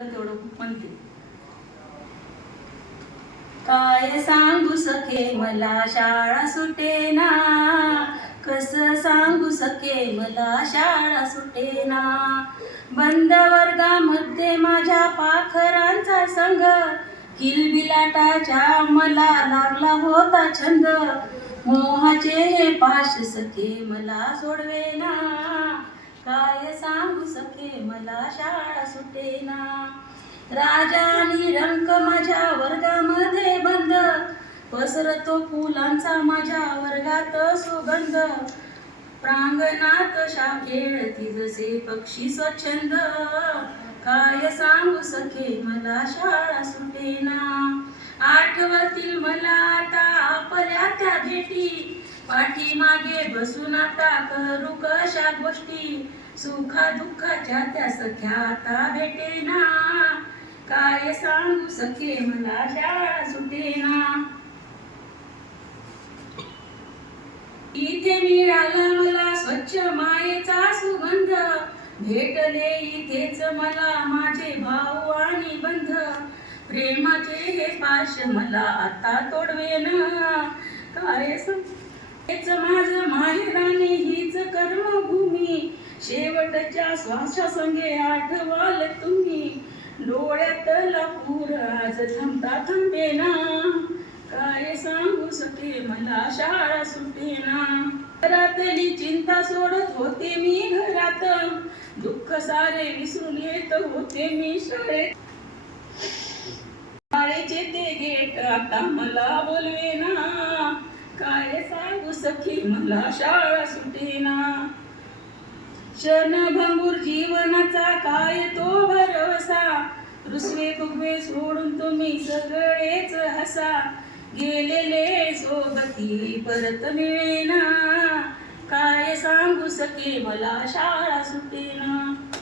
तेवढं म्हणते. काय सांगू सके मला शाळा सुटेना? कस सांगू सके मला शाळा सुटेना? बंद वर्गामध्ये माझ्या पाखरांचा संघ किलबिलाटाच्या मला लागला होता छंद. मोहाचे हे पाश सखे मला सोडवेना. काय सांगू सखे मला शाळा सुटेना. राजानी रंग रंक माझ्या वर्गामध्ये बंद. पसरतो फुलांचा माझ्या वर्गात सुगंध. प्रांगणात खेळती जसे पक्षी स्वच्छंद. काय सांगू सखे मला शाळा सुटेना. आठवतील मला आता आपल्या त्या भेटी. पाठीमागे बसून आता करू कशा गोष्टी? सुखा दुःखाच्या त्या सख्या आता भेटेना. काय सांगू सखे मला शाळा सुटेना. इथे मिळाला मला स्वच्छ मायेचा सुगंध. भेटले इथेच मला माझे भाऊ आणि बंध. प्रेमाचे हे पाश मला आता तोडवेन. काय हेच माझं माहेराने हीच कर्मभूमी. शेवटच्या श्वासासंगे आठवाल तुम्ही. डोळ्यातला पूर आज थांबता थांबेना. काय सांगू सके मला शाळा सुटेना. घरातली चिंता सोडत होते मी घरात. दुःख सारे विसरून येत होते मी शाळेत. शाळेचे ते गेट आता मला बोलवे ना काय सांगू सखी मला शाळा सुटेना. क्षणभंगूर जीवनाचा काय तो भरवसा रुसवे फुगवे सोडून तुम्ही सगळेच हसा. गेलेले सोबती परत मिळेना. काय सांगू सके मला शाळा सुटेना.